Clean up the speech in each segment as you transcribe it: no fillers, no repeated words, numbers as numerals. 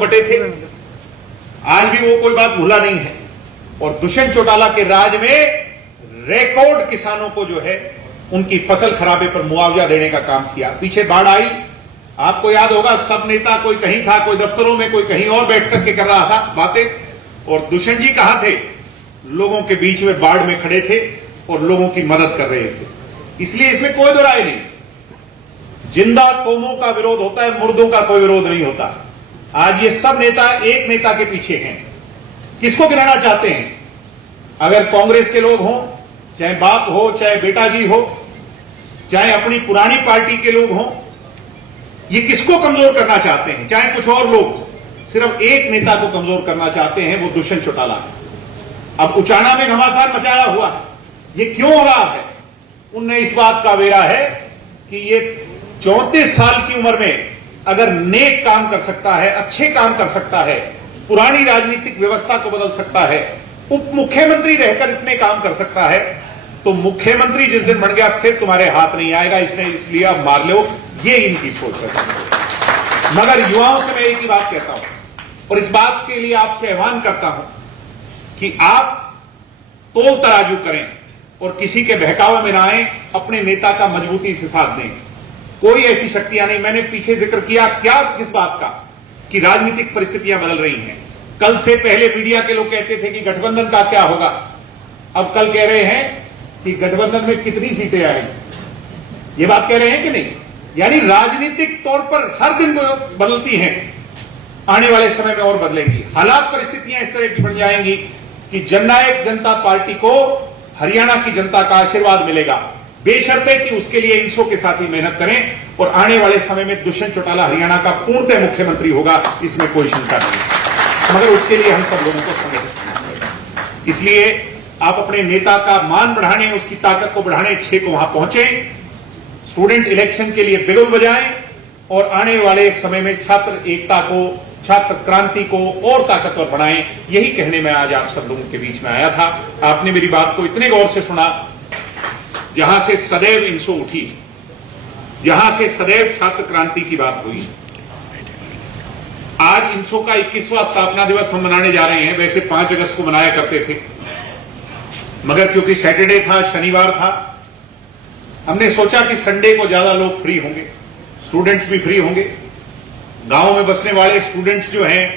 बटे थे, आज भी वो कोई बात भूला नहीं है। और दुष्यंत चौटाला के राज में रिकॉर्ड किसानों को जो है उनकी फसल खराबे पर मुआवजा देने का काम किया। पीछे बाढ़ आई, आपको याद होगा, सब नेता कोई कहीं था, कोई दफ्तरों में, कोई कहीं और बैठ करके कर रहा था बातें, और दुष्यंत जी कहां थे? लोगों के बीच में बाढ़ में खड़े थे और लोगों की मदद कर रहे थे। इसलिए इसमें कोई दो राय नहीं, जिंदा कौमों का विरोध होता है, मुर्दों का कोई विरोध नहीं होता। आज ये सब नेता एक नेता के पीछे हैं। किसको गिराना चाहते हैं? अगर कांग्रेस के लोग हों, चाहे बाप हो, चाहे बेटा जी हो, चाहे अपनी पुरानी पार्टी के लोग हों, ये किसको कमजोर करना चाहते हैं? चाहे कुछ और लोग, सिर्फ एक नेता को कमजोर करना चाहते हैं, वो दुष्यंत चौटाला है। अब उचाना में घमासान मचाया हुआ है, ये क्यों हो रहा है? उनने इस बात का वेरा है कि ये 34 साल की उम्र में अगर नेक काम कर सकता है, अच्छे काम कर सकता है, पुरानी राजनीतिक व्यवस्था को बदल सकता है, उप मुख्यमंत्री रहकर इतने काम कर सकता है, तो मुख्यमंत्री जिस दिन बन गया फिर तुम्हारे हाथ नहीं आएगा, इसलिए आप मार लो। ये इनकी सोच है। मगर युवाओं से मैं एक ही बात कहता हूं और इस बात के लिए आपसे आह्वान करता हूं कि आप तोल तराजू करें और किसी के बहकावे में ना आए, अपने नेता का मजबूती से साथ दें। कोई ऐसी शक्तियां नहीं, मैंने पीछे जिक्र किया क्या किस बात का, कि राजनीतिक परिस्थितियां बदल रही हैं। कल से पहले मीडिया के लोग कहते थे कि गठबंधन का क्या होगा, अब कल कह रहे हैं कि गठबंधन में कितनी सीटें आएंगी। ये बात कह रहे हैं कि नहीं? यानी राजनीतिक तौर पर हर दिन बदलती हैं, आने वाले समय में और बदलेंगी। हालात परिस्थितियां इस तरह की बन जाएंगी कि जननायक जनता पार्टी को हरियाणा की जनता का आशीर्वाद मिलेगा, बेशर्ते कि उसके लिए इंसो के साथ ही मेहनत करें, और आने वाले समय में दुष्यंत चौटाला हरियाणा का पूर्णतः मुख्यमंत्री होगा, इसमें कोई शंका नहीं। मगर उसके लिए हम सब लोगों को समय देना पड़ेगा। इसलिए आप अपने नेता का मान बढ़ाने, उसकी ताकत को बढ़ाने 6 को वहां पहुंचे, स्टूडेंट इलेक्शन के लिए बिगुल बजाएं और आने वाले समय में छात्र एकता को, छात्र क्रांति को और ताकतवर बनाएं। यही कहने में आज आप सब लोगों के बीच में आया था। आपने मेरी बात को इतने गौर से सुना, जहां से सदैव इंसो उठी, जहां से सदैव छात्र क्रांति की बात हुई। आज इंसो का 21वां स्थापना दिवस हम मनाने जा रहे हैं। वैसे 5 अगस्त को मनाया करते थे, मगर क्योंकि सैटरडे था, शनिवार था, हमने सोचा कि संडे को ज्यादा लोग फ्री होंगे, स्टूडेंट्स भी फ्री होंगे। गांव में बसने वाले स्टूडेंट्स जो हैं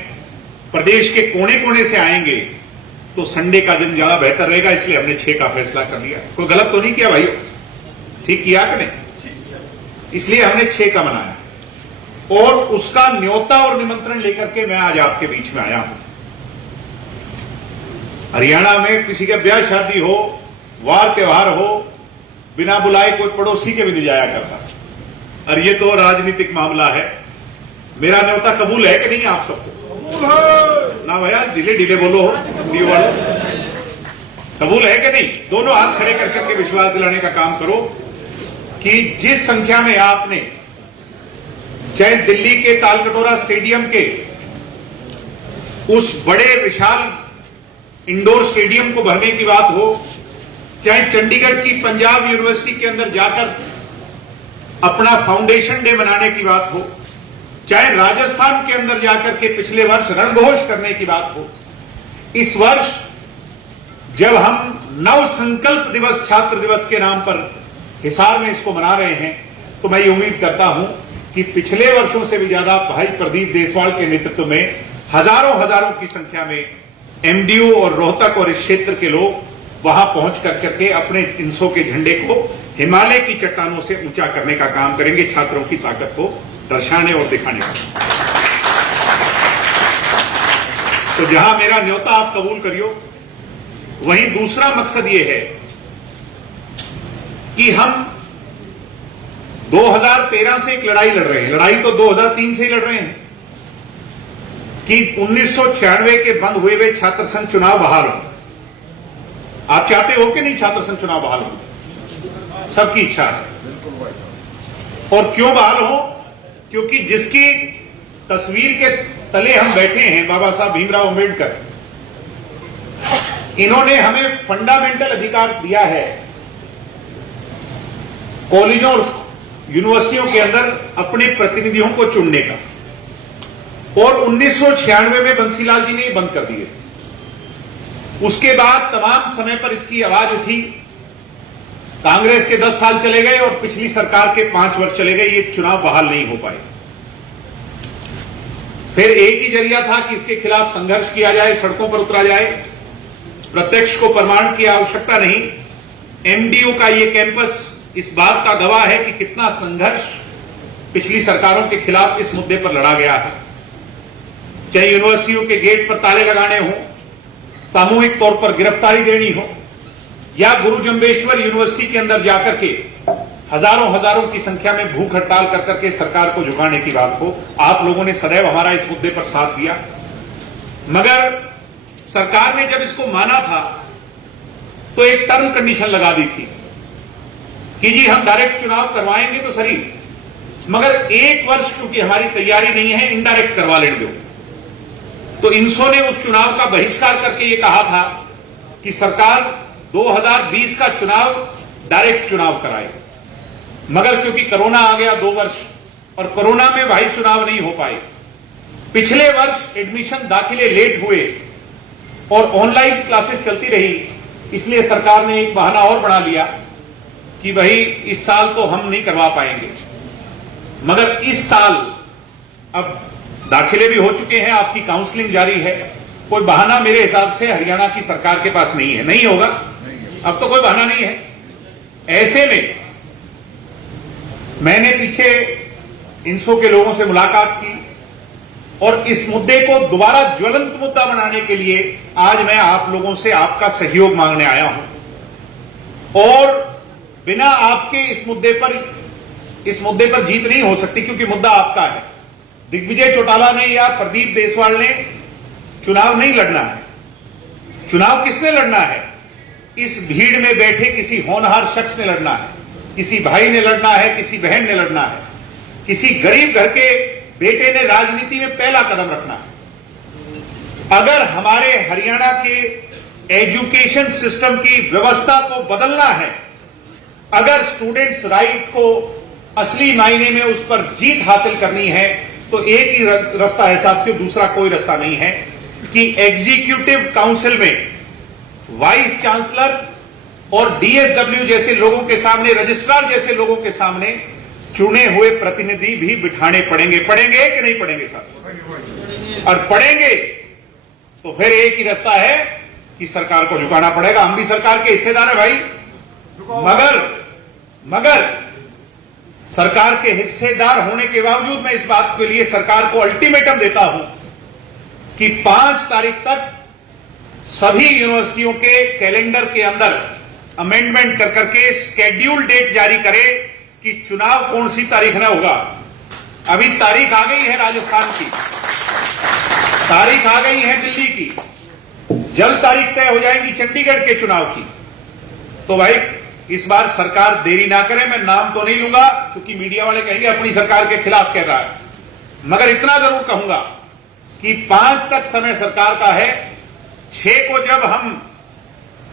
प्रदेश के कोने कोने से आएंगे, तो संडे का दिन ज्यादा बेहतर रहेगा, इसलिए हमने 6 का फैसला कर लिया। कोई गलत तो नहीं किया भाई? ठीक किया कि नहीं? इसलिए हमने 6 का मनाया और उसका न्योता और निमंत्रण लेकर के मैं आज आपके बीच में आया हूं। हरियाणा में किसी के ब्याह शादी हो, वार त्योहार हो, बिना बुलाए कोई पड़ोसी के भी नहीं जाया करता, और ये तो राजनीतिक मामला है। मेरा न्योता कबूल है कि नहीं आप सबको? ना भैया, ढीले ढीले बोलो, हिंदी वालों, कबूल है कि नहीं? दोनों हाथ खड़े कर करके विश्वास दिलाने का काम करो कि जिस संख्या में आपने, चाहे दिल्ली के तालकटोरा स्टेडियम के उस बड़े विशाल इंडोर स्टेडियम को भरने की बात हो, चाहे चंडीगढ़ की पंजाब यूनिवर्सिटी के अंदर जाकर अपना फाउंडेशन डे मनाने की बात हो, चाहे राजस्थान के अंदर जाकर के पिछले वर्ष रणघोष करने की बात हो, इस वर्ष जब हम नव संकल्प दिवस, छात्र दिवस के नाम पर हिसार में इसको मना रहे हैं, तो मैं ये उम्मीद करता हूं कि पिछले वर्षों से भी ज्यादा भाई प्रदीप देसवाल के नेतृत्व में हजारों की संख्या में एमडीयू और रोहतक और इस क्षेत्र के लोग वहां पहुंच करके अपने इंसो के झंडे को हिमालय की चट्टानों से ऊंचा करने का काम करेंगे, छात्रों की ताकत को दर्शाने और दिखाने का। तो जहां मेरा न्योता आप कबूल करियो, वहीं दूसरा मकसद यह है कि हम 2013 से एक लड़ाई लड़ रहे हैं। लड़ाई तो 2003 से ही लड़ रहे हैं कि 1996 के बंद हुए हुए छात्र संघ चुनाव बहाल हो। आप चाहते हो कि नहीं छात्र संघ चुनाव बहाल हो? सबकी इच्छा है। और क्यों बहाल हो? क्योंकि जिसकी तस्वीर के तले हम बैठे हैं, बाबा साहब भीमराव अंबेडकर, इन्होंने हमें फंडामेंटल अधिकार दिया है कॉलेजों और यूनिवर्सिटियों के अंदर अपने प्रतिनिधियों को चुनने का। और 1996 में बंसीलाल जी ने बंद कर दिए। उसके बाद तमाम समय पर इसकी आवाज उठी। कांग्रेस के 10 साल चले गए और पिछली सरकार के 5 वर्ष चले गए, ये चुनाव बहाल नहीं हो पाए। फिर एक ही जरिया था कि इसके खिलाफ संघर्ष किया जाए, सड़कों पर उतरा जाए। प्रत्यक्ष को प्रमाण की आवश्यकता नहीं। एमडीयू का ये कैंपस इस बात का गवाह है कि कितना संघर्ष पिछली सरकारों के खिलाफ इस मुद्दे पर लड़ा गया है। चाहे यूनिवर्सिटियों के गेट पर ताले लगाने हो, सामूहिक तौर पर गिरफ्तारी देनी हो, या गुरु जम्बेश्वर यूनिवर्सिटी के अंदर जाकर के हजारों की संख्या में भूख हड़ताल कर करके सरकार को झुकाने की बात हो, आप लोगों ने सदैव हमारा इस मुद्दे पर साथ दिया। मगर सरकार ने जब इसको माना था तो एक टर्म कंडीशन लगा दी थी कि जी हम डायरेक्ट चुनाव करवाएंगे तो सही, मगर 1 वर्ष क्योंकि हमारी तैयारी नहीं है, इनडायरेक्ट करवा लेने दो। तो इनसो ने उस चुनाव का बहिष्कार करके यह कहा था कि सरकार 2020 का चुनाव डायरेक्ट चुनाव कराए। मगर क्योंकि कोरोना आ गया 2 वर्ष, और कोरोना में भाई चुनाव नहीं हो पाए। पिछले वर्ष एडमिशन दाखिले लेट हुए और ऑनलाइन क्लासेस चलती रही, इसलिए सरकार ने एक बहाना और बना लिया कि भाई इस साल तो हम नहीं करवा पाएंगे। मगर इस साल अब दाखिले भी हो चुके हैं, आपकी काउंसलिंग जारी है, कोई बहाना मेरे हिसाब से हरियाणा की सरकार के पास नहीं है, नहीं होगा, अब तो कोई बहाना नहीं है। ऐसे में मैंने पीछे इनसो के लोगों से मुलाकात की और इस मुद्दे को दोबारा ज्वलंत मुद्दा बनाने के लिए आज मैं आप लोगों से आपका सहयोग मांगने आया हूं। और बिना आपके इस मुद्दे पर जीत नहीं हो सकती, क्योंकि मुद्दा आपका है। दिग्विजय चौटाला ने या प्रदीप देसवाल ने चुनाव नहीं लड़ना है। चुनाव किसने लड़ना है? इस भीड़ में बैठे किसी होनहार शख्स ने लड़ना है, किसी भाई ने लड़ना है, किसी बहन ने लड़ना है, किसी गरीब घर के बेटे ने राजनीति में पहला कदम रखना है। अगर हमारे हरियाणा के एजुकेशन सिस्टम की व्यवस्था को बदलना है, अगर स्टूडेंट्स राइट को असली मायने में उस पर जीत हासिल करनी है, तो एक ही रास्ता है साथियों, दूसरा कोई रास्ता नहीं है कि एग्जीक्यूटिव काउंसिल में वाइस चांसलर और डीएसडब्ल्यू जैसे लोगों के सामने, रजिस्ट्रार जैसे लोगों के सामने चुने हुए प्रतिनिधि भी बिठाने पड़ेंगे। पड़ेंगे कि नहीं पड़ेंगे साहब? और पड़ेंगे तो फिर एक ही रास्ता है कि सरकार को झुकाना पड़ेगा। हम भी सरकार के हिस्सेदार हैं भाई, मगर सरकार के हिस्सेदार होने के बावजूद मैं इस बात के लिए सरकार को अल्टीमेटम देता हूं कि 5 तारीख तक सभी यूनिवर्सिटियों के कैलेंडर के अंदर अमेंडमेंट कर करके स्केड्यूल डेट जारी करे कि चुनाव कौन सी तारीख में होगा। अभी तारीख आ गई है राजस्थान की, तारीख आ गई है दिल्ली की, जल्द तारीख तय हो जाएगी चंडीगढ़ के चुनाव की। तो भाई इस बार सरकार देरी ना करे। मैं नाम तो नहीं लूंगा क्योंकि मीडिया वाले कहेंगे अपनी सरकार के खिलाफ कह रहा है, मगर इतना जरूर कहूंगा कि 5 तक समय सरकार का है। 6 को जब हम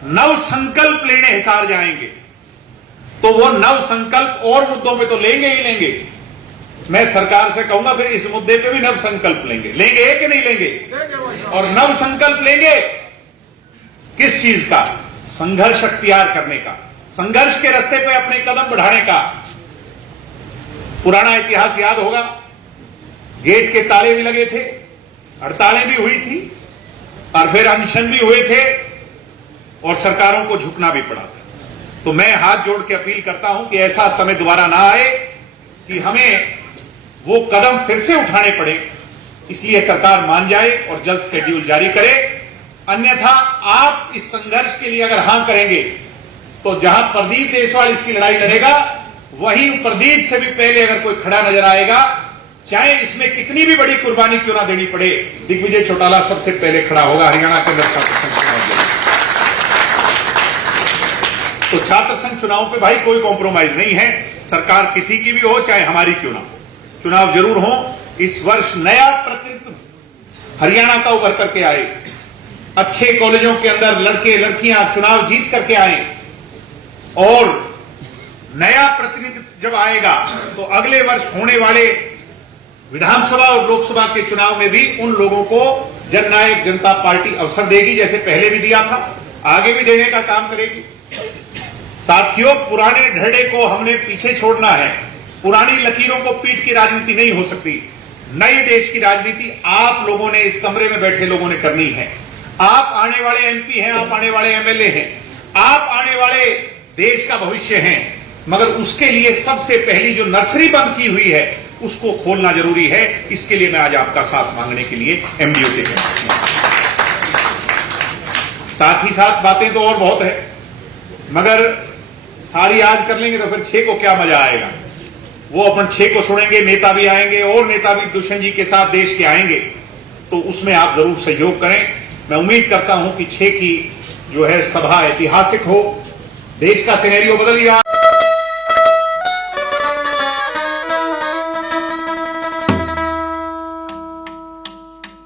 नव संकल्प लेने हिसार जाएंगे तो वो नव संकल्प और मुद्दों पे तो लेंगे ही लेंगे। मैं सरकार से कहूंगा फिर इस मुद्दे पे भी नव संकल्प लेंगे कि नहीं लेंगे? और नव संकल्प लेंगे किस चीज का? संघर्ष अख्तियार करने का, संघर्ष के रास्ते पे अपने कदम बढ़ाने का। पुराना इतिहास याद होगा, गेट के ताले भी लगे थे, हड़तालें भी हुई थी और फिर अनशन भी हुए थे और सरकारों को झुकना भी पड़ा था। तो मैं हाथ जोड़ के अपील करता हूं कि ऐसा समय दोबारा ना आए कि हमें वो कदम फिर से उठाने पड़े। इसलिए सरकार मान जाए और जल्द शेड्यूल जारी करे। अन्यथा आप इस संघर्ष के लिए अगर हां करेंगे तो जहां प्रदीप देसवाल इसकी लड़ाई लड़ेगा, वहीं प्रदीप से भी पहले अगर कोई खड़ा नजर आएगा, चाहे इसमें कितनी भी बड़ी कुर्बानी क्यों ना देनी पड़े, दिग्विजय चौटाला सबसे पहले खड़ा होगा हरियाणा के अंदर छात्र संघ चुनाव। तो छात्र संघ चुनाव पे भाई कोई कॉम्प्रोमाइज नहीं है, सरकार किसी की भी हो चाहे हमारी क्यों ना हो, चुनाव जरूर हो। इस वर्ष नया प्रतिनिधित्व हरियाणा का उभर करके आए, अच्छे कॉलेजों के अंदर लड़के लड़कियां चुनाव जीत करके आए और नया प्रतिनिधित्व जब आएगा तो अगले वर्ष होने वाले विधानसभा और लोकसभा के चुनाव में भी उन लोगों को जननायक जनता पार्टी अवसर देगी, जैसे पहले भी दिया था, आगे भी देने का काम करेगी। साथियों, पुराने ढर्रे को हमने पीछे छोड़ना है। पुरानी लकीरों को पीट की राजनीति नहीं हो सकती। नई देश की राजनीति आप लोगों ने, इस कमरे में बैठे लोगों ने करनी है। आप आने वाले एमपी हैं, आप आने वाले एमएलए हैं, आप आने वाले देश का भविष्य हैं, मगर उसके लिए सबसे पहली जो नर्सरी बंद की हुई है उसको खोलना जरूरी है। इसके लिए मैं आज आपका साथ मांगने के लिए एमडीओ के साथ ही साथ बातें तो और बहुत है, मगर सारी आज कर लेंगे तो फिर 6 को क्या मजा आएगा। वो अपन 6 को सुनेंगे, नेता भी आएंगे और नेता भी दुष्यंत जी के साथ देश के आएंगे, तो उसमें आप जरूर सहयोग करें। मैं उम्मीद करता हूं कि 6 की जो है सभा ऐतिहासिक हो। देश का सिनेरियो बदल गया।